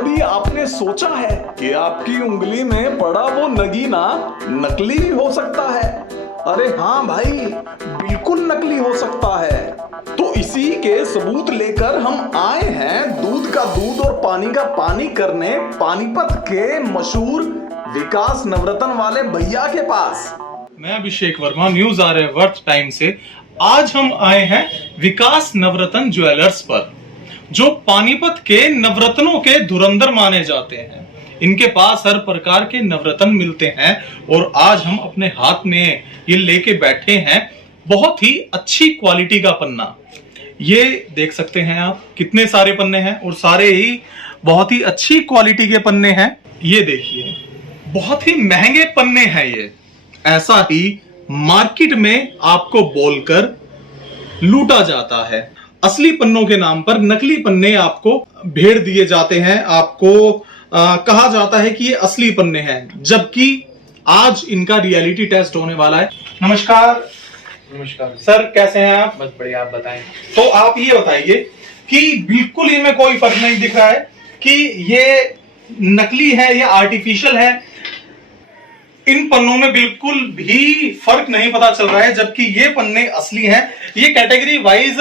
कभी आपने सोचा है कि आपकी उंगली में पड़ा वो नगीना नकली भी हो सकता है? अरे हाँ भाई, बिल्कुल नकली हो सकता है। तो इसी के सबूत लेकर हम आए हैं दूध का दूध और पानी का पानी करने पानीपत के मशहूर विकास नवरत्न वाले भैया के पास। मैं अभिषेक वर्मा, न्यूज आ रहे वर्थ टाइम से। आज हम आए हैं विकास नवरत्न ज्वेलर्स पर, जो पानीपत के नवरत्नों के धुरंधर माने जाते हैं। इनके पास हर प्रकार के नवरत्न मिलते हैं और आज हम अपने हाथ में ये लेके बैठे हैं बहुत ही अच्छी क्वालिटी का पन्ना। ये देख सकते हैं आप, कितने सारे पन्ने हैं और सारे ही बहुत ही अच्छी क्वालिटी के पन्ने हैं। ये देखिए, बहुत ही महंगे पन्ने हैं ये। ऐसा ही मार्केट में आपको बोलकर लूटा जाता है। असली पन्नों के नाम पर नकली पन्ने आपको भेड़ दिए जाते हैं। आपको कहा जाता है कि ये असली पन्ने हैं, जबकि आज इनका रियलिटी टेस्ट होने वाला है। नमस्कार। नमस्कार सर, कैसे हैं आप? बस बढ़िया, आप बताएं। तो आप ये बताइए कि बिल्कुल इनमें कोई फर्क नहीं दिख रहा है कि ये नकली है या आर्टिफिशियल है। इन पन्नों में बिल्कुल भी फर्क नहीं पता चल रहा है, जबकि ये पन्ने असली हैं। ये कैटेगरी वाइज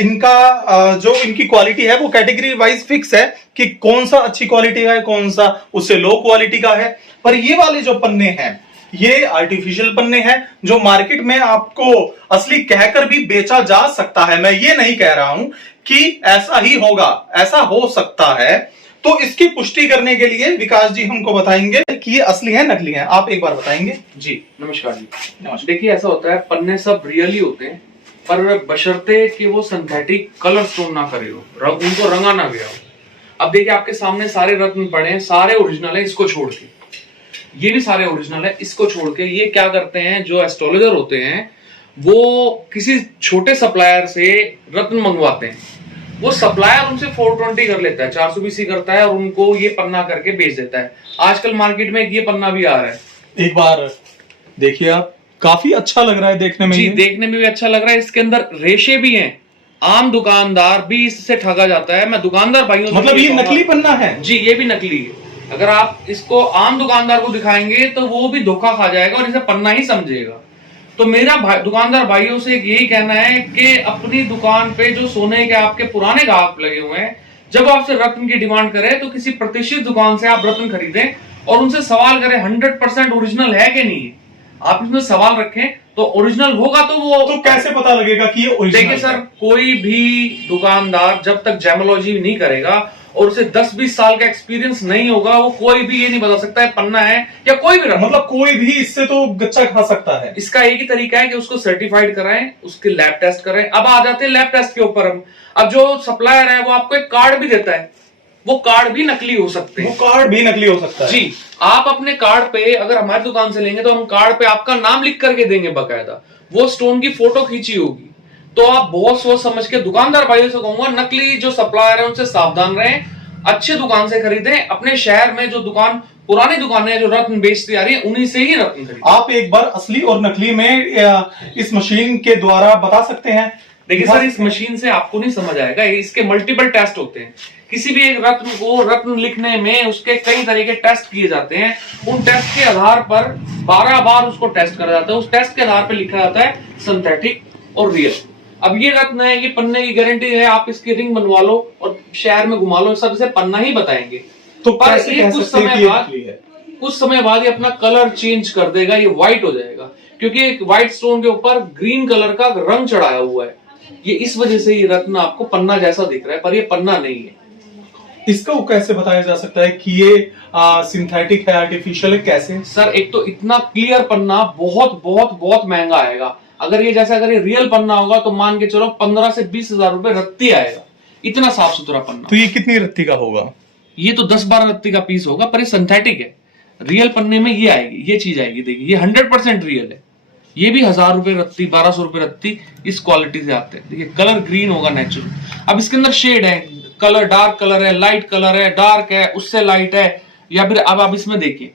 इनका जो इनकी क्वालिटी है वो कैटेगरी वाइज फिक्स है कि कौन सा अच्छी क्वालिटी का है, कौन सा उससे लो क्वालिटी का है। पर ये वाले जो पन्ने हैं ये आर्टिफिशियल पन्ने हैं, जो मार्केट में आपको असली कहकर भी बेचा जा सकता है। मैं ये नहीं कह रहा हूं कि ऐसा ही होगा, ऐसा हो सकता है। तो इसकी पुष्टि करने के लिए विकास जी हमको बताएंगे कि ये असली है नकली है। आप एक बार बताएंगे। जी नमस्कार जी। देखिए, ऐसा होता है, पन्ने सब रियल ही होते हैं, पर बशर्ते कि वो सिंथेटिक कलर स्टोन ना करे हो, उनको रंगा ना गया हो। अब देखिए, आपके सामने सारे रत्न पड़े हैं, सारे ओरिजिनल है। इसको छोड़ के ये भी सारे ओरिजिनल है। इसको छोड़ के ये क्या करते हैं, जो एस्ट्रोलॉजर होते हैं वो किसी छोटे सप्लायर से रत्न मंगवाते हैं। वो सप्लायर उनसे 420 कर लेता है, 420 करता है और उनको ये पन्ना करके बेच देता है। आजकल मार्केट में ये पन्ना भी आ रहा है। एक बार देखिए आप, काफी अच्छा लग रहा है देखने में। जी, देखने में भी अच्छा लग रहा है। इसके अंदर रेशे भी हैं। आम दुकानदार भी इससे ठगा जाता है। मैं दुकानदार भाइयों, मतलब ये नकली पन्ना है? जी, ये भी नकली है। अगर आप इसको आम दुकानदार को दिखाएंगे तो वो भी धोखा खा जाएगा और इसे पन्ना ही समझेगा। तो मेरा दुकानदार भाइयों से यही कहना है कि अपनी दुकान पे जो सोने के आपके पुराने ग्राहक लगे हुए हैं, जब आपसे रत्न की डिमांड करें तो किसी प्रतिष्ठित दुकान से आप रत्न खरीदें और उनसे सवाल करें 100% ओरिजिनल है कि नहीं है। आप इसमें सवाल रखें तो ओरिजिनल होगा। तो वो तो कैसे पता लगेगा कि ये ओरिजिनल? देखिए सर, कोई भी दुकानदार जब तक जेमोलॉजी नहीं करेगा और उसे 10-20 साल का एक्सपीरियंस नहीं होगा, वो कोई भी ये नहीं बता सकता है पन्ना है या कोई भी रत्न। मतलब कोई भी इससे तो गच्चा खा सकता है। इसका एक ही तरीका है कि उसको सर्टिफाइड कराएं, उसके लैब टेस्ट कराएं। अब आ जाते हैं लैब टेस्ट के ऊपर। हम अब जो सप्लायर है वो आपको एक कार्ड भी देता है, वो कार्ड भी नकली हो सकते हैं। वो कार्ड भी नकली हो सकता है? जी, आप अपने कार्ड पे अगर हमारी दुकान से लेंगे तो हम कार्ड पे आपका नाम लिख करके देंगे बकायदा, वो स्टोन की फोटो खींची होगी। तो आप बहुत सोच समझ के, दुकानदार भाइयों से कहूंगा, नकली जो सप्लायर है उनसे सावधान रहें, अच्छे दुकान से खरीदें। अपने शहर में जो दुकान, पुरानी दुकानें जो रत्न बेचती आ रही है, उन्हीं से ही रत्न खरीदें। आप एक बार असली और नकली में इस मशीन के द्वारा बता सकते हैं? देखिए सर, इस मशीन से आपको नहीं समझ आएगा। इसके मल्टीपल टेस्ट होते हैं। किसी भी एक रत्न को रत्न लिखने में उसके कई तरह के टेस्ट किए जाते हैं। उन टेस्ट के आधार पर 12 बार उसको टेस्ट करा जाता है। उस टेस्ट के आधार पर लिखा जाता है सिंथेटिक और रियल। अब ये रत्न है, ये पन्ने की गारंटी है, आप इसकी रिंग बनवा लो और शहर में घुमा लो, सबसे पन्ना ही बताएंगे। तो पर ये कुछ समय बाद ये अपना कलर चेंज कर देगा, ये व्हाइट हो जाएगा, क्योंकि एक व्हाइट स्टोन के ऊपर ग्रीन कलर का रंग चढ़ाया हुआ है। ये इस वजह से ये रत्न आपको पन्ना जैसा दिख रहा है, पर ये पन्ना नहीं है। इसका कैसे बताया जा सकता है कि ये सिंथेटिक है, आर्टिफिशियल है? कैसे सर, एक तो इतना क्लियर पन्ना बहुत बहुत बहुत महंगा आएगा। अगर ये रियल पन्ना होगा तो मान के चलो 15 से 20 हजार रुपए रत्ती आएगा। इतना साफ सुथरा पन्ना। तो ये कितनी रत्ती का होगा? ये तो 10-12 रत्ती का पीस होगा, पर ये सिंथेटिक है। रियल पन्ने में ये आएगी, ये चीज आएगी। देखिए, ये 100% रियल है। ये भी 1000 रुपए रत्ती, 1200 रुपए रत्ती इस क्वालिटी से आते हैं। देखिए, कलर ग्रीन होगा नेचुरल। अब इसके अंदर शेड है, कलर डार्क कलर है, लाइट कलर है, डार्क है, उससे लाइट है, या फिर अब आप इसमें देखिए,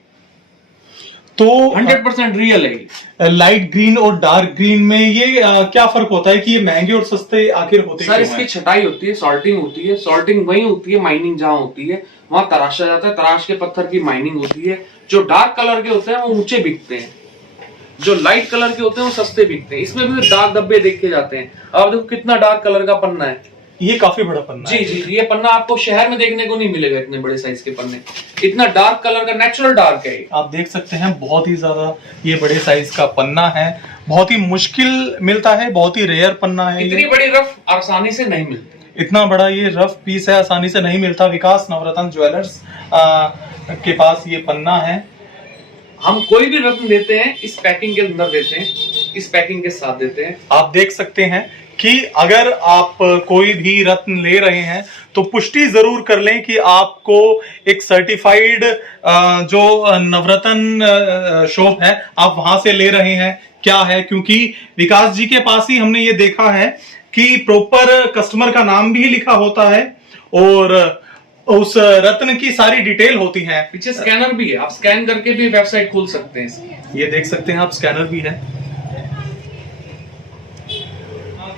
तो 100% रियल है। लाइट ग्रीन और डार्क ग्रीन में ये क्या फर्क होता है कि ये महंगे और सस्ते आखिर होते सर क्यों इसकी हैं? छटाई होती है, सॉल्टिंग होती है। सॉल्टिंग वही होती है माइनिंग जहां होती है, वहां तराशा जाता है, तराश के पत्थर की माइनिंग होती है। जो डार्क कलर के होते हैं वो ऊंचे बिकते हैं, जो लाइट कलर के होते हैं वो सस्ते बिकते हैं। इसमें भी दाग धब्बे देखे जाते हैं। अब देखो कितना डार्क कलर का पन्ना है। ये काफी बड़ा पन्ना जी है। जी, ये पन्ना आपको शहर में देखने को नहीं मिलेगा, इतने बड़े साइज के पन्ने। इतना डार्क कलर का नेचुरल डार्क है ये। आप देख सकते हैं बहुत ही ज्यादा ये बड़े साइज का पन्ना है, बहुत ही मुश्किल मिलता है, बहुत ही रेयर पन्ना है। इतनी बड़ी रफ आसानी से नहीं मिलती। इतना बड़ा ये रफ पीस है, आसानी से नहीं मिलता। विकास नवरत्न ज्वेलर्स के पास ये पन्ना है। हम कोई भी रत्न देते हैं इस पैकिंग के अंदर देते हैं, इस पैकिंग के साथ देते हैं। आप देख सकते हैं कि अगर आप कोई भी रत्न ले रहे हैं तो पुष्टि जरूर कर लें कि आपको एक सर्टिफाइड जो नवरत्न शॉप है आप वहां से ले रहे हैं क्या है, क्योंकि विकास जी के पास ही हमने ये देखा है कि प्रॉपर कस्टमर का नाम भी लिखा होता है और उस रत्न की सारी डिटेल होती है। पीछे स्कैनर भी है, आप स्कैन करके भी वेबसाइट खोल सकते हैं इसकी। ये देख सकते हैं आप, स्कैनर भी है।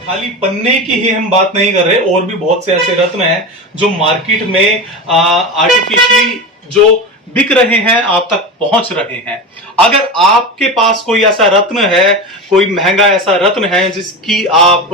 खाली पन्ने की ही हम बात नहीं कर रहे, और भी बहुत से ऐसे रत्न हैं जो मार्केट में आर्टिफिशियली जो बिक रहे हैं, आप तक पहुंच रहे हैं। अगर आपके पास कोई ऐसा रत्न है, कोई महंगा ऐसा रत्न है जिसकी आप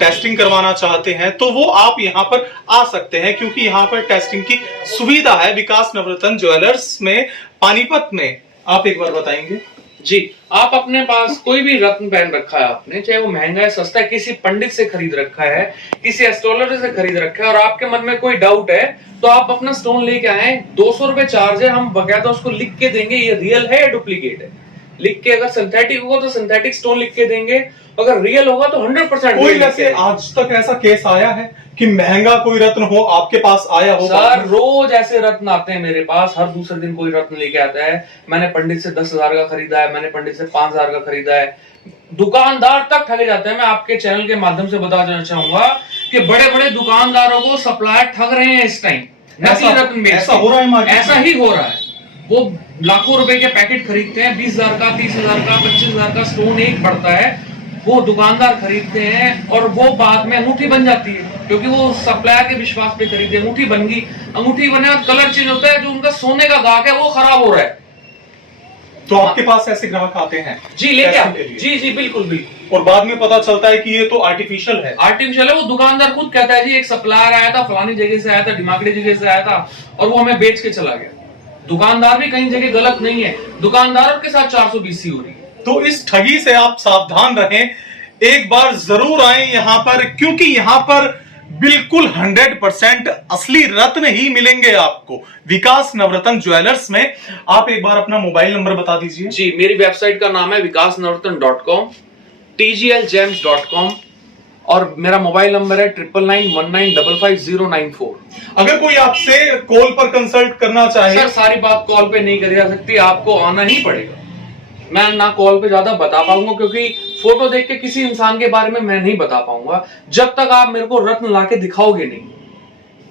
टेस्टिंग करवाना चाहते हैं तो वो आप यहां पर आ सकते हैं, क्योंकि यहां पर टेस्टिंग की सुविधा है विकास नवरत्न ज्वेलर्स में, पानीपत में। आप एक बार बताएंगे जी, आप अपने पास कोई भी रत्न पहन रखा है आपने, चाहे वो महंगा है सस्ता है, किसी पंडित से खरीद रखा है, किसी एस्ट्रोलॉजर से खरीद रखा है, और आपके मन में कोई डाउट है तो आप अपना स्टोन लेके आए। 200 रुपए चार्ज है, हम बकायदा उसको लिख के देंगे ये रियल है या डुप्लीकेट है। लिख के, अगर सिंथेटिक होगा तो सिंथेटिक स्टोन लिख के देंगे, अगर रियल होगा तो 100% कोई वैसे आज तक ऐसा केस आया है कि महंगा कोई रत्न हो आपके पास आया हो? सर रोज ऐसे रत्न आते हैं मेरे पास, हर दूसरे दिन कोई रत्न लेके आता है। मैंने पंडित से 10,000 का खरीदा है, मैंने पंडित से 5,000 का खरीदा है। दुकानदार तक ठगे जाते हैं। मैं आपके चैनल के माध्यम से बता देना चाहूंगा कि बड़े बड़े दुकानदारों को सप्लायर ठग रहे हैं इस टाइम, नकली रत्न में। ऐसा हो रहा है मार्केट में? ऐसा ही हो रहा है। वो लाखों रुपए के पैकेट खरीदते हैं, 20,000 का, 30,000 का, 25,000 का स्टोन एक पड़ता है, वो दुकानदार खरीदते हैं और वो बाद में अंगूठी बन जाती है, क्योंकि वो सप्लायर के विश्वास पे खरीदे। अंगूठी बन गई, अंगूठी बने और कलर चेंज होता है, जो उनका सोने का गाहक है वो खराब हो रहा है। तो आपके पास ऐसे ग्राहक आते हैं? जी लेके आते हैं। जी जी बिल्कुल बिल्कुल। और बाद में पता चलता है कि ये तो आर्टिफिशियल है। आर्टिफिशियल है, वो दुकानदार खुद कहता है जी एक सप्लायर आया था, फलानी जगह से आया था, दिमागड़ी जगह से आया था और वो हमें बेच के चला गया। दुकानदार भी कहीं जगह गलत नहीं है, दुकानदार के साथ 420 हो रही है। तो इस ठगी से आप सावधान रहें, एक बार जरूर आए यहाँ पर, क्योंकि यहाँ पर बिल्कुल 100% असली रत्न ही मिलेंगे आपको विकास नवरत्न ज्वेलर्स में। आप एक बार अपना मोबाइल नंबर बता दीजिए। जी, मेरी वेबसाइट का नाम है vikasnavratan.com, tglgems.com और मेरा मोबाइल नंबर है 9991955094। अगर कोई आपसे कॉल पर कंसल्ट करना चाहे? सर सारी बात कॉल पे नहीं करी जा सकती, आपको आना ही पड़ेगा। मैं ना कॉल पे ज्यादा बता पाऊंगा, क्योंकि फोटो देख के किसी इंसान के बारे में मैं नहीं बता पाऊंगा जब तक आप मेरे को रत्न लाके दिखाओगे नहीं।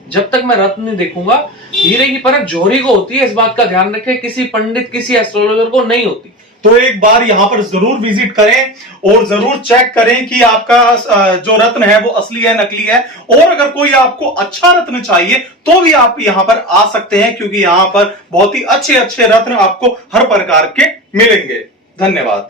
जब तक मैं रत्न नहीं देखूंगा, हीरे की परख जौहरी को होती है, इस बात का ध्यान रखें, किसी पंडित किसी एस्ट्रोलॉजर को नहीं होती। तो एक बार यहाँ पर जरूर विजिट करें और जरूर चेक करें कि आपका जो रत्न है वो असली है नकली है। और अगर कोई आपको अच्छा रत्न चाहिए तो भी आप यहाँ पर आ सकते हैं, क्योंकि यहाँ पर बहुत ही अच्छे अच्छे रत्न आपको हर प्रकार के मिलेंगे। धन्यवाद।